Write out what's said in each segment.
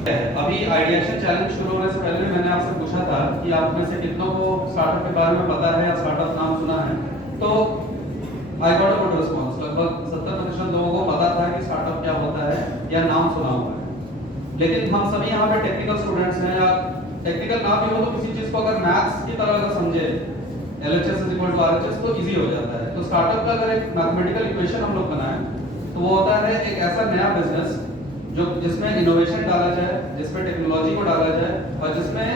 अभी ideation challenge शुरू होने से पहले मैंने आपसे पूछा था कि आप में से कितनों को स्टार्टअप के बारे में पता है या स्टार्टअप नाम सुना है। तो I got a good response, लगभग 70% लोगों को पता था कि स्टार्टअप क्या होता है या नाम सुना हुआ है। लेकिन हम सभी यहाँ पे टेक्निकल स्टूडेंट्स हैं, या टेक्निकल ना भी हो तो किसी चीज़ को अगर मैथ्स की तरह अगर समझे, LHS = RHS, तो इजी हो जाता है। तो स्टार्टअप का अगर एक मैथमेटिकल इक्वेशन हम लोग बनाएं तो वो होता है एक ऐसा नया बिजनेस जो जिसमें इनोवेशन डाला जाए, जिसमें टेक्नोलॉजी को डाला जाए और जिसमें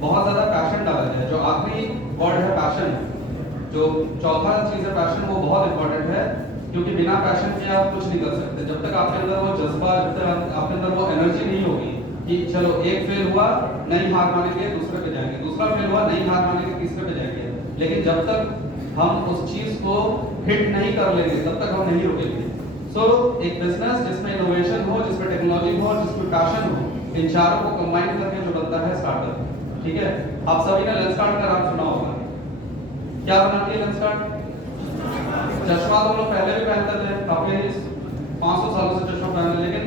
बहुत ज़्यादा पैशन डाला जाए। जो आखिरी वर्ड है पैशन, जो चौथा चीज़ है पैशन, वो बहुत इंपॉर्टेंट है, क्योंकि बिना पैशन के आप कुछ नहीं कर सकते। जब तक आपके अंदर वो जज्बा, जब तक आपके अंदर वो एनर्जी नहीं होगी कि चलो एक फेल हुआ नहीं हार मानेंगे, दूसरे पे जाएंगे, दूसरा फेल हुआ नहीं हार मानेंगे, तीसरे पे जाएंगे, लेकिन जब तक हम उस चीज़ को हिट नहीं कर लेंगे तब तक हम नहीं रुकेंगे। एक बिजनेस जिसमें इनोवेशन हो, जिसमें टेक्नोलॉजी हो, जिसमें पैशन हो, इन चारों को कंबाइन करके जो बनता है स्टार्टअप। ठीक है, आप सभी ने लेंसकार्ट का नाम सुना होगा। क्या बनाती है लेंसकार्ट? चश्मा तो हम लोग पहले भी पहनते थे, काफी 500 सालों से चश्मा पहनते, लेकिन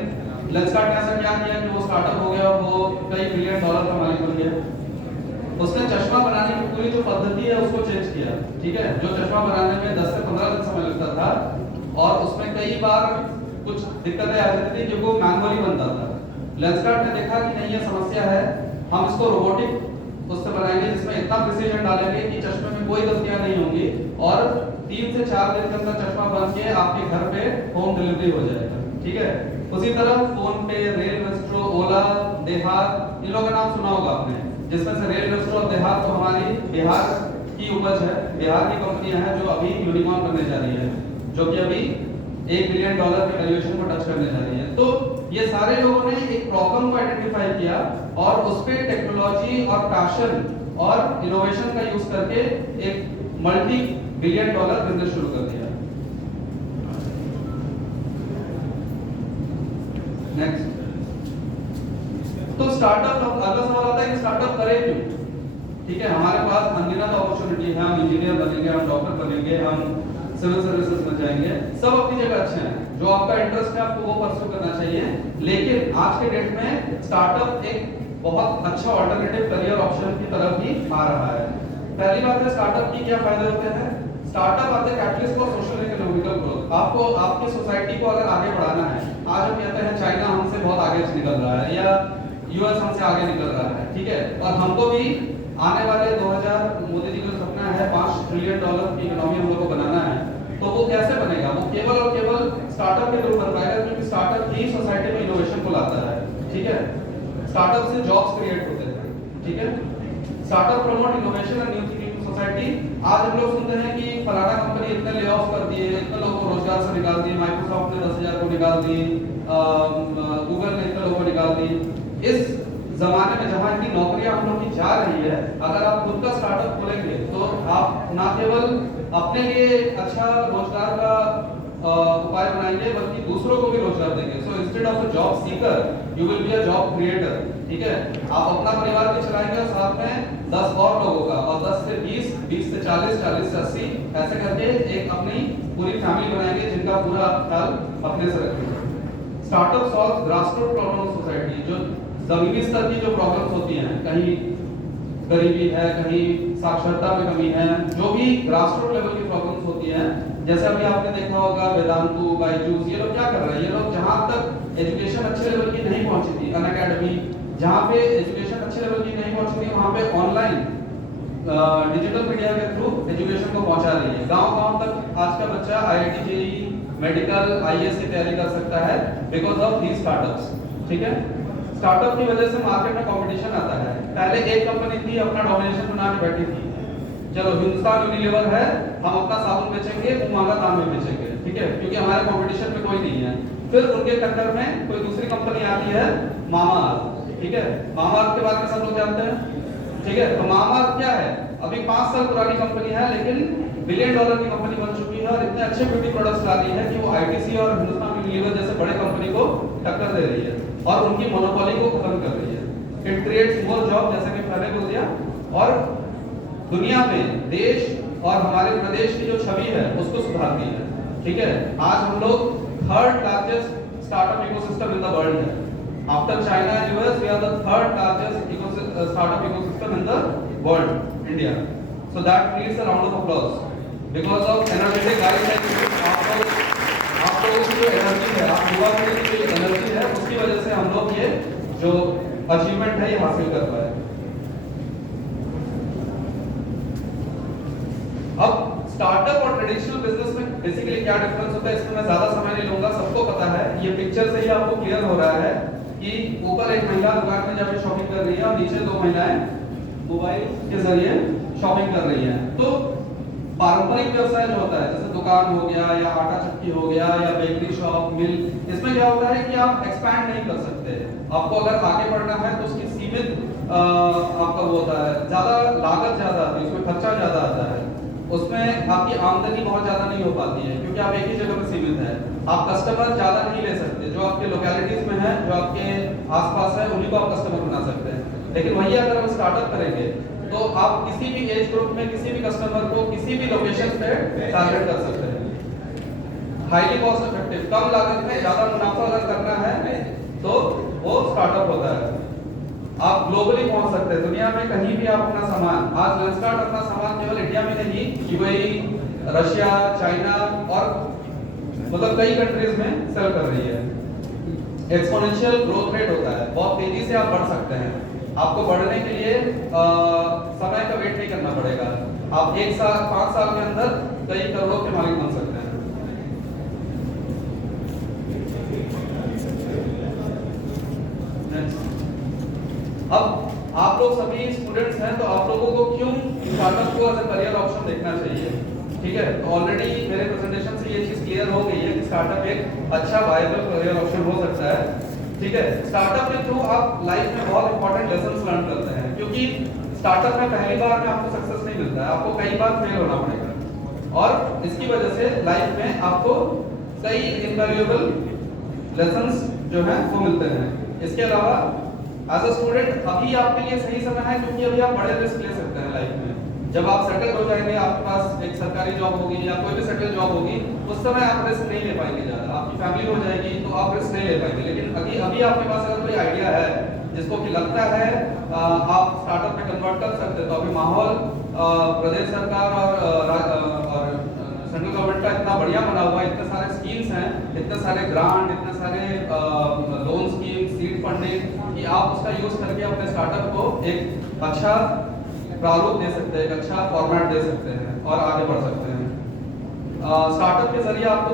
लेंसकार्ट ने ऐसा क्या किया कि वो स्टार्टअप हो गया, वो कई बिलियन डॉलर का मालिक बन गया। उसने चश्मा बनाने की पूरी जो पद्धति है उसको चेंज किया। ठीक है, जो चश्मा बनाने में 10 से 15 दिन समय लगता था और उसमें कई बार कुछ दिक्कतें आ जाती थी क्योंकि वो मैनुअली बनता था। लेंसकार्ट ने देखा कि नहीं, ये समस्या है, हम इसको रोबोटिक उससे बनाएंगे जिसमें इतना प्रिसीजन डालेंगे कि चश्मे में कोई गलतियां नहीं होंगी और 3 से 4 दिन के अंदर चश्मा बन के आपके घर पे होम डिलीवरी हो जाएगा। ठीक है, उसी तरह फोन पे, रेल मेस्ट्रो, ओला, देहात, इन लोगों का नाम सुना होगा आपने, जिसमें से रेल मेस्ट्रो और देहात तो हमारी बिहार की उपज है, बिहार की कंपनियां हैं जो अभी यूनिकॉर्न बनने जा रही है, जो कि अभी $1 बिलियन के वैल्यूएशन को टच करने जा रही है। तो ये सारे लोगों ने एक प्रॉब्लम को आइडेंटिफाई किया और उस पे टेक्नोलॉजी और पैशन और इनोवेशन का यूज करके एक $multi billion बिजनेस शुरू कर दिया। नेक्स्ट, तो स्टार्टअप, अब अगला सवाल आता है कि स्टार्टअप करें क्यों? ठीक है, हमारे पास अनगिनत अपॉर्चुनिटी है, हम इंजीनियर बनेंगे, हम डॉक्टर बनेंगे, हम सिविल सर्विसेज में जाएंगे, सब अपनी जगह अच्छे हैं, जो आपका इंटरेस्ट है आपको वो परस्यू करना चाहिए। लेकिन आज के डेट में स्टार्टअप एक बहुत अच्छा ऑल्टरनेटिव करियर ऑप्शन की तरफ ही आ रहा है। पहली बात है, स्टार्टअप की क्या फायदे होते हैं? स्टार्टअप आते हैं catalyst for social economical growth. आपको आपकी सोसाइटी को अगर आगे बढ़ाना है, आज हम कहते हैं चाइना हमसे बहुत आगे निकल रहा है या यूएस हमसे आगे निकल रहा है, ठीक है, और हमको भी आने वाले 2000, मोदी जी का सपना है $5 ट्रिलियन की इकोनॉमी हम लोग को बनाना है। तो वो कैसे बनेगा? वो केवल और केवल स्टार्टअप के थ्रू बन पाएगा, क्योंकि स्टार्टअप ही सोसाइटी में इनोवेशन को लाता है। ठीक है, स्टार्टअप से जॉब्स क्रिएट होते हैं। ठीक है, startup promote innovation and new thinking to society. आज हम लोग सुनते हैं कि फलाना कंपनी इतने ले ऑफ कर दिए, इतने लोगों को रोजगार से निकाल दिए, माइक्रोसॉफ्ट ने 10,000 को निकाल दी, गूगल ने इतने लोगों को निकाल दी। इस जमाने में जहां इतनी नौकरियां हम लोग की जा रही है, अगर आप खुद का स्टार्टअप खोलेंगे तो आप ना केवल अपने लिए अच्छा रोजगार का उपाय बनाएंगे, बल्कि दूसरों को भी रोजगार देंगे। So instead of a job seeker you will be a job creator. ठीक है, आप अपना परिवार भी चलाएंगे और साथ में 10 और लोगों का, और 10 से 20, 20 से 40, 40 से 80, ऐसे करके एक अपनी पूरी फैमिली बनाएंगे जिनका पूरा ख्याल अपने से रखेंगे। Startup solve grassroot problem of society. जो जमीनी स्तर की जो प्रॉब्लम्स होती हैं, कहीं गरीबी है, कहीं साक्षरता में कमी है, जो भी ग्रासरूट लेवल की प्रॉब्लम्स होती हैं, जैसे अभी आपने देखा होगा वेदांतु, बायजूस, ये लोग क्या कर रहे हैं? ये लोग जहां तक एजुकेशन अच्छे लेवल की नहीं पहुंची थी, अनअकैडमी, जहां पे एजुकेशन अच्छे लेवल की नहीं पहुंची थी, वहां पे ऑनलाइन डिजिटल मीडिया के थ्रू एजुकेशन को पहुंचा रही है। गांव-गांव तक आज का बच्चा IIT, JEE, मेडिकल, IAS की तैयारी कर सकता है बिकॉज ऑफ दीज स्टार्टअप्स। ठीक है, स्टार्टअप की वजह से मार्केट में कंपटीशन आता है। पहले एक कंपनी थी, अपना डोमिनेशन बना के बैठी थी, चलो हिंदुस्तान यूनिलीवर है, हम अपना साबुन बेचेंगे, उमागा तान में बेचेंगे। ठीक है, क्योंकि हमारे कंपटीशन में कोई नहीं है। फिर उनके टक्कर में कोई दूसरी कंपनी आती है, मामाअर्थ। ठीक है, मामाअर्थ के बारे में सब लोग जानते हैं। ठीक है, तो मामाअर्थ क्या है? अभी 5 साल पुरानी कंपनी है, लेकिन $1 बिलियन की कंपनी बन चुकी है और इतने अच्छे ब्यूटी प्रोडक्ट्स ला रही है कि वो ITC और हिंदुस्तान यूनिलीवर जैसे बड़े कंपनी को टक्कर दे रही है और उनकी मोनोपोली को खत्म कर रही है। इट क्रिएट्स मोर जॉब, जैसे कि पहले बोल दिया, और दुनिया में देश और हमारे प्रदेश की जो छवि है उसको सुधारती है। ठीक है, आज हम लोग 3rd largest startup ecosystem in the world है। After China and US, we are the third largest startup ecosystem in the world, India. So that needs a round of applause because of energetic guys like आप लोगों की जो energy है, आप युवा पीढ़ी की जो एनर्जी है, उसकी वजह से हम लोग ये जो अचीवमेंट है ये हासिल कर पाए। अब स्टार्टअप और ट्रेडिशनल बिजनेस में बेसिकली क्या डिफरेंस होता है, इसमें मैं ज्यादा समय नहीं लूंगा, सबको पता है। ये पिक्चर से ही आपको क्लियर हो रहा है कि ऊपर एक महिला दुकान में जाकर शॉपिंग कर रही है और नीचे दो महिलाएं मोबाइल के जरिए शॉपिंग कर रही हैं। तो पारंपरिक व्यवसाय जो होता है, जैसे दुकान हो गया या आटा चक्की हो गया या बेकरी शॉप, मिल, इसमें क्या होता है कि आप एक्सपैंड नहीं कर सकते। आपको अगर आगे बढ़ना है तो उसकी सीमित आपका वो होता है, ज्यादा लागत ज्यादा आती है, उसमें खर्चा ज्यादा आता है, उसमें आपकी आमदनी बहुत ज्यादा नहीं हो पाती है क्योंकि आप एक ही जगह पे सीमित है। आप कस्टमर ज्यादा नहीं ले सकते, जो आपके लोकेलिटीज में है, जो आपके आसपास है, उन्हीं को आप कस्टमर बना सकते हैं। लेकिन वही अगर हम स्टार्टअप करेंगे तो आप किसी भी एज ग्रुप में किसी भी कस्टमर को किसी भी लोकेशन पे टारगेट कर सकते हैं। हाईली कॉस्ट इफेक्टिव, कम लागत में ज्यादा मुनाफा अगर करना है तो वो स्टार्टअप होता है। आप ग्लोबली पहुंच सकते हैं, दुनिया में कहीं भी आप अपना सामान, आज लेंसकार्ट अपना सामान केवल इंडिया में नहीं, यूएई, रशिया, चाइना और मतलब कई कंट्रीज में सेल कर रही है। एक्सपोनेंशियल ग्रोथ रेट होता है, बहुत तेजी से आप बढ़ सकते हैं। आपको बढ़ने के लिए समय का वेट नहीं करना पड़ेगा। आप 1 साल 5 साल के अंदर कई करोड़ों के मालिक बन सकते हैं। अब आप लोग सभी स्टूडेंट्स हैं, तो आप लोगों को क्यों स्टार्टअप को एज अ करियर ऑप्शन देखना चाहिए, ठीक है। तो ऑलरेडी मेरे प्रेजेंटेशन से ये चीज क्लियर हो गई है कि स्टार्टअप एक अच्छा वायबल करियर ऑप्शन हो सकता है, ठीक है। स्टार्टअप के थ्रू आप लाइफ में बहुत इंपॉर्टेंट लेसन्स लर्न करते हैं, क्योंकि स्टार्टअप में पहली बार में आपको सक्सेस नहीं मिलता है, आपको कई बार फेल होना पड़ेगा और इसकी वजह से लाइफ में आपको कई इनवैल्यूएबल लेसन्स जो है वो मिलते हैं। इसके अलावा एज अ स्टूडेंट अभी आपके लिए सही समय है, क्योंकि अभी आप बड़े रिस्क ले सकते हैं लाइफ में। जब आप सेटल हो जाएंगे, आपके पास एक सरकारी जॉब होगी या कोई भी सेटल जॉब होगी, उस समय आप रिस्क नहीं ले पाएंगे ज्यादा, आपकी फैमिली हो जाएगी तो आप रिस्क नहीं ले पाएंगे। लेकिन अभी आपके पास अगर कोई आइडिया है जिसको कि लगता है आप स्टार्टअप में कन्वर्ट कर सकते हैं, तो अभी माहौल प्रदेश सरकार और सेंट्रल गवर्नमेंट का इतना बढ़िया बना हुआ है, इतने सारे स्कीम्स हैं, इतने सारे ग्रांट, इतने सारे लोन स्कीम, सीड फंडिंग, कि आप उसका यूज करके अपने स्टार्टअप को एक अच्छा प्रारूप दे सकते हैं, एक अच्छा फॉर्मेट दे सकते हैं और आगे बढ़ सकते हैं। स्टार्टअप के जरिए आपको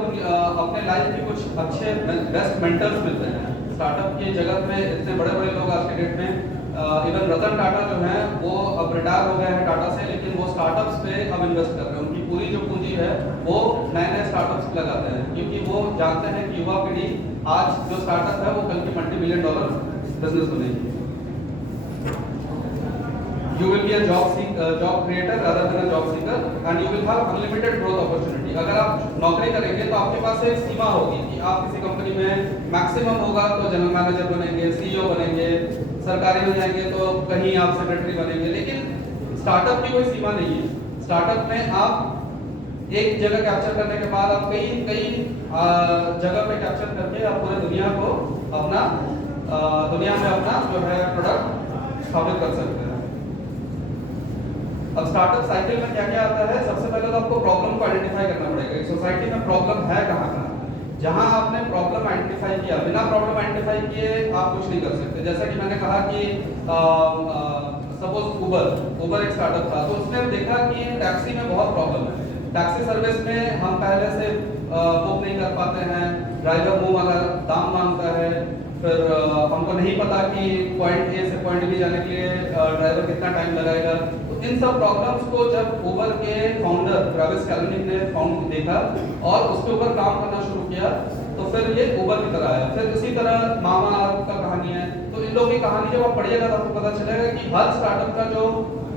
अपने लाइफ के कुछ अच्छे बेस्ट मेंटर्स मिलते हैं। स्टार्टअप की जगत में इतने बड़े बड़े लोग आज के डेट में, इवन रतन टाटा जो हैं वो अब रिटायर हो गए हैं टाटा से, लेकिन वो स्टार्टअप्स पे अब इन्वेस्ट कर रहे हैं। उनकी पूरी जो पूंजी है वो नए नए स्टार्टअप्स लगाते हैं, क्योंकि वो जानते हैं कि युवा पीढ़ी आज जो स्टार्टअप है वो कल की $multi-billion बिजनेस बनेगी। You will be a job creator rather than a job seeker, and you will have unlimited growth opportunity. अगर आप नौकरी करेंगे तो आपके पास एक सीमा होगी कि आप किसी कंपनी में मैक्सिमम होगा तो जनरल मैनेजर बनेंगे, सीईओ बनेंगे, सरकारी में जाएंगे तो कहीं आप सेक्रेटरी बनेंगे। लेकिन स्टार्टअप की कोई सीमा नहीं है। स्टार्टअप में आप एक जगह कैप्चर करने के बाद आप कई जगह पे कैप्चर करके आप पूरे दुनिया में अपना जो है प्रोडक्ट स्थापित कर सकते हैं। अब स्टार्टअप साइकिल में क्या क्या आता है, सबसे पहले तो आपको प्रॉब्लम को आइडेंटिफाई करना पड़ेगा। सोसाइटी में प्रॉब्लम है कहाँ का, जहां आपने प्रॉब्लम आइडेंटिफाई किया, बिना प्रॉब्लम आइडेंटिफाई किए आप कुछ नहीं कर सकते। जैसा कि मैंने कहा कि सपोज उबर एक स्टार्टअप था, तो उसने देखा कि टैक्सी में बहुत प्रॉब्लम है। टैक्सी सर्विस में हम पहले से बुक नहीं कर पाते हैं, ड्राइवर मुंह मांगा दाम मांगता है, फिर हमको नहीं पता कि पॉइंट ए से पॉइंट बी जाने के लिए ड्राइवर कितना टाइम लगाएगा। तो इन सब प्रॉब्लम्स को जब उबर के फाउंडर ट्रेविस कैलनिक ने देखा और उसके ऊपर काम करना शुरू किया, तो फिर ये उबर की तरह आया। फिर इसी तरह मामा का कहानी है। तो इन लोगों की कहानी जब आप पढ़िएगा तो आपको पता चलेगा कि हर स्टार्टअप का जो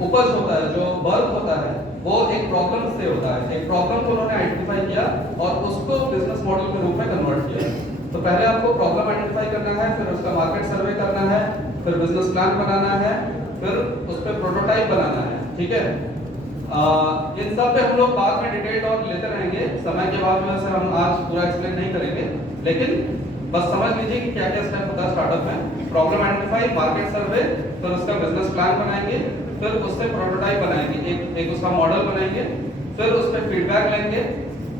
उपज होता है, जो बर्थ होता है, वो एक प्रॉब्लम से होता है। एक प्रॉब्लम को उन्होंने आइडेंटिफाई किया और उसको बिजनेस मॉडल के रूप में कन्वर्ट किया। तो पहले आपको प्रॉब्लम आइडेंटिफाई करना है, फिर उसका मार्केट सर्वे करना है, फिर बिजनेस प्लान बनाना है, फिर उस पर प्रोटोटाइप बनाना है, ठीक है। इन सब पे हम लोग बाद में डिटेल और लेते रहेंगे, समय के बाद में से हम आज पूरा एक्सप्लेन नहीं करेंगे। लेकिन बस समझ लीजिए कि क्या क्या स्टेप होता है स्टार्टअप में। प्रॉब्लम आइडेंटिफाई, मार्केट सर्वे, फिर उसका बिजनेस प्लान बनाएंगे, फिर उससे प्रोटोटाइप बनाएंगे, एक उसका मॉडल बनाएंगे, फिर उस पर फीडबैक लेंगे।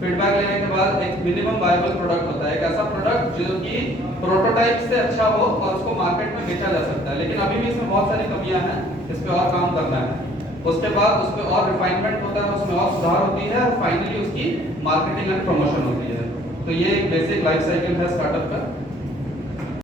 फीडबैक लेने के बाद एक मिनिमम वायबल प्रोडक्ट होता है, एक ऐसा प्रोडक्ट जो कि प्रोटोटाइप से अच्छा हो और उसको मार्केट में बेचा जा सकता है, लेकिन अभी भी इसमें बहुत सारी कमियां हैं, इस पे और काम करना है। उसके बाद उस पे और रिफाइनमेंट होता है, उसमें और सुधार होती है, और फाइनली उसकी मार्केटिंग एंड प्रमोशन होती है। तो ये एक बेसिक लाइफ साइकिल है स्टार्टअप का।